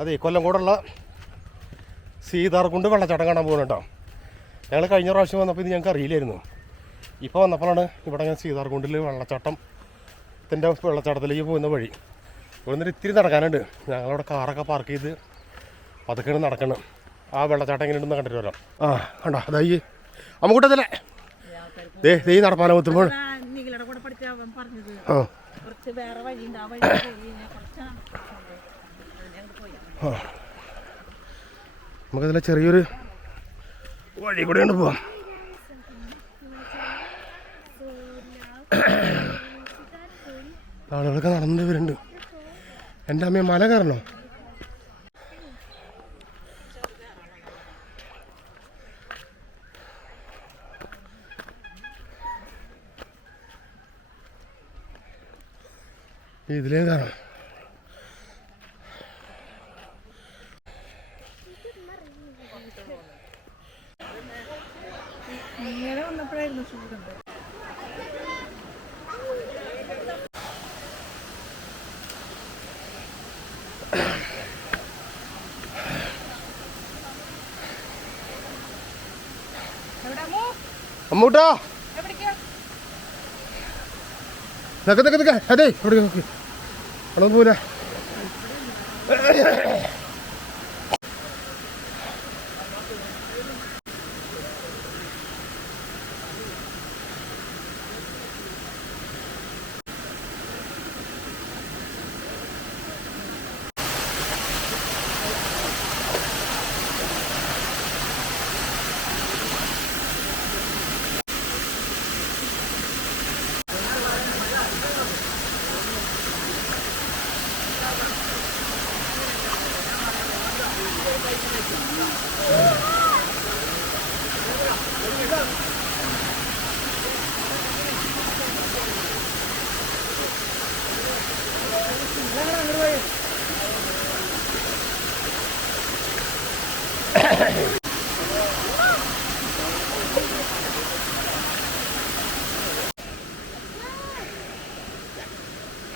അതെ കൊല്ലം കൂടുള്ള സീതാർകുണ്ട് വെള്ളച്ചാട്ടം കാണാൻ പോകുന്നു കേട്ടോ. ഞങ്ങൾ കഴിഞ്ഞ പ്രാവശ്യം വന്നപ്പോൾ ഇത് ഞങ്ങൾക്ക് അറിയില്ലായിരുന്നു. ഇപ്പോൾ വന്നപ്പോഴാണ് ഇവിടെ ഞാൻ സീതാർകുണ്ടിൽ വെള്ളച്ചാട്ടത്തിന്റെ വെള്ളച്ചാട്ടത്തിലേക്ക് പോകുന്ന വഴി. ഇവിടുന്ന് ഇത്തിരി നടക്കാനുണ്ട്. ഞങ്ങളവിടെ കാറൊക്കെ പാർക്ക് ചെയ്ത് പതുക്കെ നടക്കണം. ആ വെള്ളച്ചാട്ടം എങ്ങനെയുണ്ടെന്ന് കണ്ടിട്ട് വരാം. ആ കണ്ടോ? അതായി അമ്മക്കൂട്ടത്തില്ലേ ദേ ദേ നടപ്പാലം പറഞ്ഞത്. ആ കുറച്ച് വേറെ വഴിയുണ്ട് ആ വഴി പോയി കഴിഞ്ഞാൽ കുറച്ച് ഞങ്ങൾ പോയി നമുക്കതിലെ ചെറിയൊരു വഴി കൂടെയാണ് പോവാം. ആളുകളൊക്കെ നടന്നു വരുന്നുണ്ട്. എന്റെ അമ്മ മല കയറണോ? ഇതിലേ കയറാം വന്നപ്പോഴായിരുന്നു ചൂടുണ്ട് അമ്മൂട്ടാ? നിക്ക നിക്ക നിക്ക. അതെ ഇവിടെ നോക്കി. അവിടെ പോരാ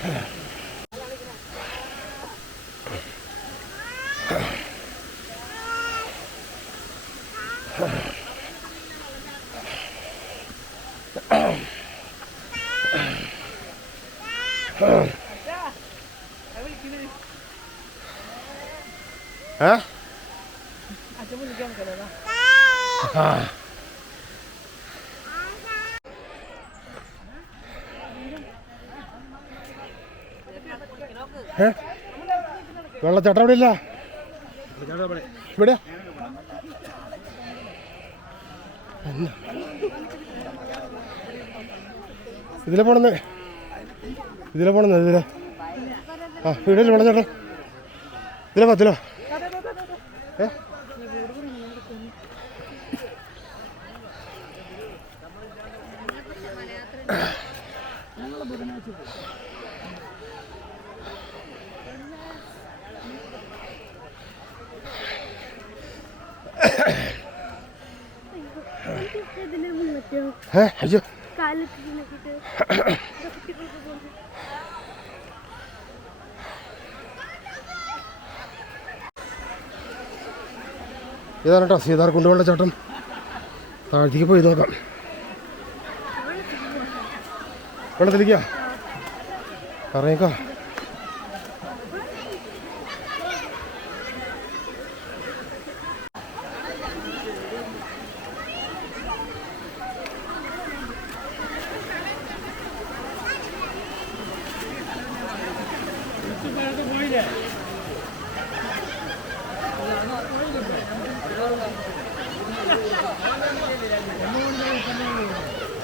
ഏ അച്ഛൻ വിളിക്കാൻ നിൽക്കല്ലോ ആ വെള്ളച്ചാട്ടം അവിടെ ഇല്ല? ഇവിടെ? ഇതിലെ പോണെന്ന്? ഇതിലെ പോണെന്ന് ഇതിലെ? ആ ഇവിടെ വെള്ളച്ചാട്ടം? ഇതിലെ പത്തിലോ ഏ? ഏ അയ്യോ. ഇതാണ് കേട്ടോ സീതാർകുണ്ട് വെള്ളച്ചാട്ടം താഴത്തേക്ക് പോയി നോക്കാം വെള്ളത്തിലേക്കാ ഇറങ്ങിക്കോ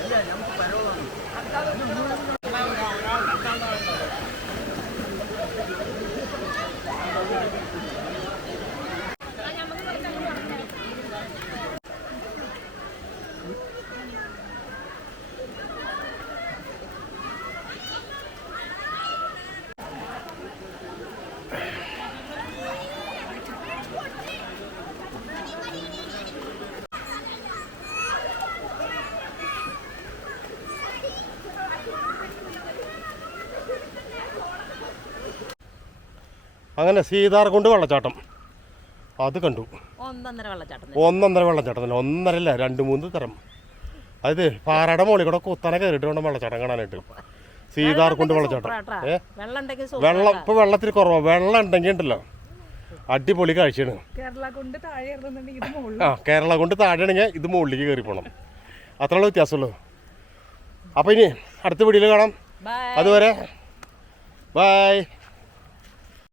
Ya, ya, അങ്ങനെ സീതാർകുണ്ട് വെള്ളച്ചാട്ടം. അത് കണ്ടു. ഒന്നൊന്നര വെള്ളച്ചാട്ടം ഒന്നൊന്നര വെള്ളച്ചാട്ടം തന്നെ. ഒന്നരല്ല രണ്ട് മൂന്ന് തരം. അതായത് പാറയുടെ മുകളിൽ കൂടെ കുത്തനെ കയറിയിട്ട് വേണം വെള്ളച്ചാട്ടം കാണാനായിട്ട്. സീതാർകുണ്ട് വെള്ളച്ചാട്ടം. ഏ? വെള്ളം ഇപ്പൊ വെള്ളത്തിൽ കുറവാണ് വെള്ളം ഉണ്ടെങ്കിൽ ഉണ്ടല്ലോ. അടിപൊളി കാഴ്ചയാണ്. ആ കേരള കൊണ്ട് താഴെയാണെങ്കിൽ ഇത് മുകളിലേക്ക് കയറി പോകണം അത്രയുള്ള വ്യത്യാസമുള്ളൂ. അപ്പോൾ ഇനി അടുത്ത വീഡിയോയിൽ കാണാം. ബൈ അതുവരെ. ബൈ